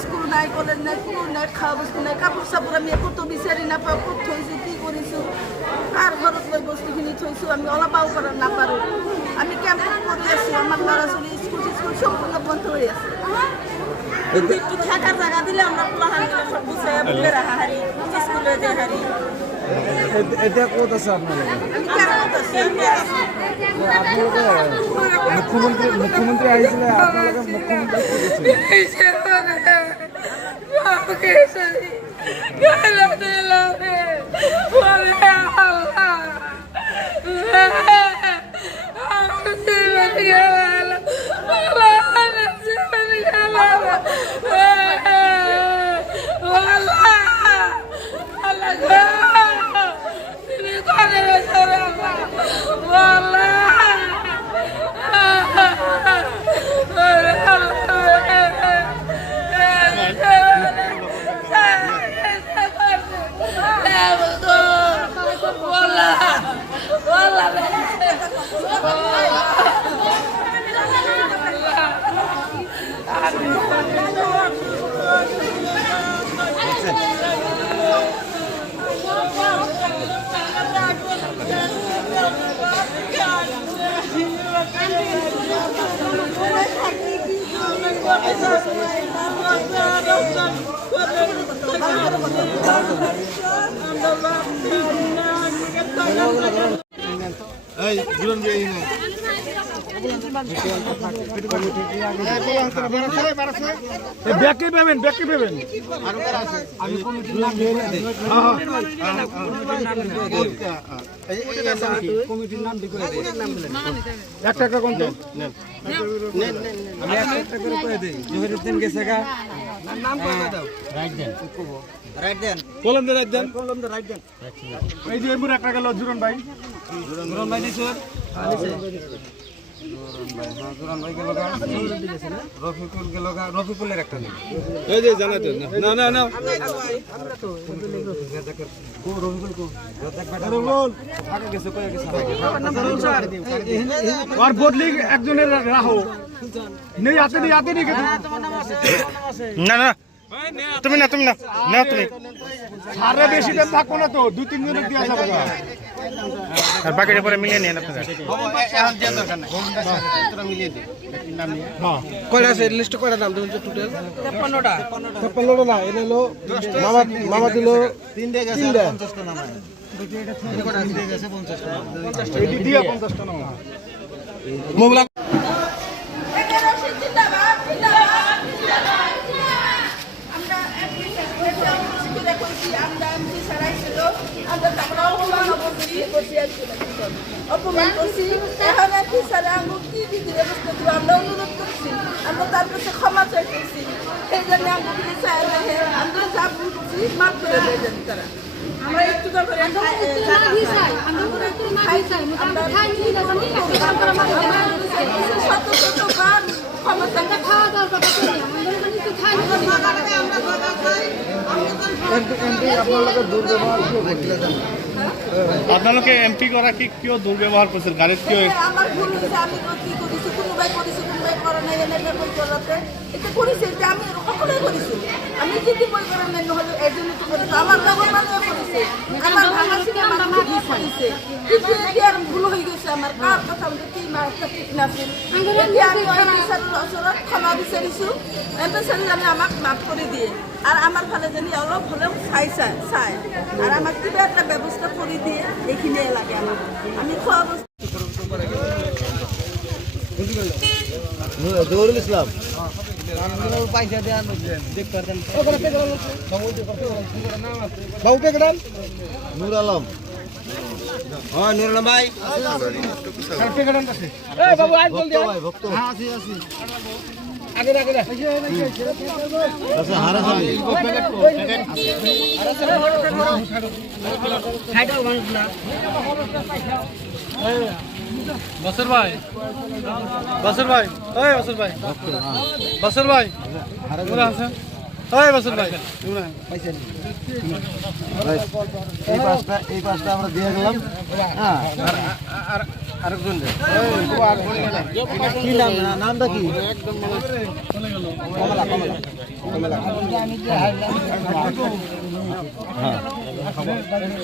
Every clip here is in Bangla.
স্কুল নাই, কলেজ নাই, কোনো নাই, খাওয়া বস্তু নাই, কাপড় চাপড় আমি কত বিচাৰি নাপাওঁ, ক'ত থৈছোঁ, কি কৰিছোঁ, কাৰ ঘৰত লৈ বস্তুখিনি থৈছোঁ, আমি অলপাও কৰা নাপাৰোঁ। আমি কেম্পত কৰি আছোঁ, আমাৰ ল'ৰা ছোৱালী স্কুল সম্পূৰ্ণ বন্ধ হৈ আছে। একটু থাকার জায়গা দিলে আমরা পোলাহানগুলো সব গুছাইয়া বলে রাখা হারি, স্কুলে যে হারি। এটা কোথ আছে আপনার? আমি কেরামত আছি। মুখ্যমন্ত্রী আইছিল আপনার ব্যাকে পাবেন কমিটির নাম একটা কোন আমি একটা করে করে দেই। জহিরুদ্দিন গেছে গা নাম কইতে দাও। রাইট দেন কলম দে রাইট দেন এই যে এমুর একটা গেল জুরন ভাই দিছর জুরন ভাই গেল গা রফিকুল গেল গা রফিকুলের একটা নেই এই যে জানা তো না আমরা তো কো রফিকুল কো রফিকুল আগে গেছে কই গেছে আর বদলি একজনের রাখো নেই আতে নি না তুমি না তুমি সারা বেশি টাইম থাকো না তো 2-3 মিনিট দিয়া যাবে আর বাকিটা পরে মিলিয়ে নিন আপনারা এখন যে দরকার নাই তোরা মিলিয়ে দে নাম নিয়ে হ্যাঁ কয়টা আছে লিস্ট কয়টা দাম দেন টোটাল 56টা না এনে হলো মামা দিল 3 ডে গেছে 50টা নাম দেখি এটা 3 ডে গেছে 50টা নাম 50টা এডি দিয়া 50টা নাম মোগলা অপমান করছি এখন কি স্যার আঙ্গুল কি বিক্রি বস্তু দিব আমরা অনুরোধ করছি আমরা তার কাছে ক্ষমা চাইতেছি সেই জন্য আঙ্গুল চাই আমরা যা বুঝছি মাফ করে দেবেন তারা আমরা একটু করে আপনাকে এমপি করা কি কেউ দুর্ব্যবহার করছে গাড়ির কেউ আমার ভুল হয়েছে আমি কি করেছি কোনোবাই করেছি কোনোবাই করে নাই এনে বই করাতে এটা করেছি এটা আমি সকলেই করেছি আমি যদি বই করা নাই নহলে এই জন্য তো করেছি আমার বাবা মানেও করেছে আমার ভাঙা ছিল আমার ভুল হয়েছে কিন্তু এটি আর ভুল হয়ে গেছে আমার কার কথা বলতে কি না একটা ঠিক না ছিল আমি অসরত ক্ষমা বিচারিছো এমপি আমি আমাকে মাফ করে দিয়ে আর আমার ভালো জানি অলপ হলেও চাই আর আমার কিবা একটা ব্যবস্থা করে দিয়ে এইখিনি লাগে আমার আমি খোয়া বস্তু জহুরুল ইসলাম বাবু কে গেলাম নূর আলম হ্যাঁ নূর আলম ভাই বাবু আজ জলদি ভাই ভক্ত হ্যাঁ আছি আগে আচ্ছা হারা খালি বসর ভাই ওই বসর ভাই হাসান ওই বসর ভাই এই পাঁচটা আমরা দিয়ে গেলাম হ্যাঁ আরেকজন কি নাম নামটা কি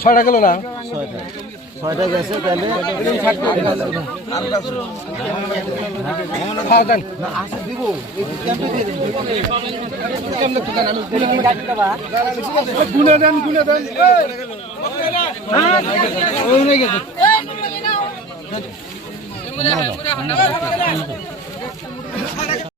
ছয়টা গেল না ছয়টা গেছে তাহলে গুনে দেন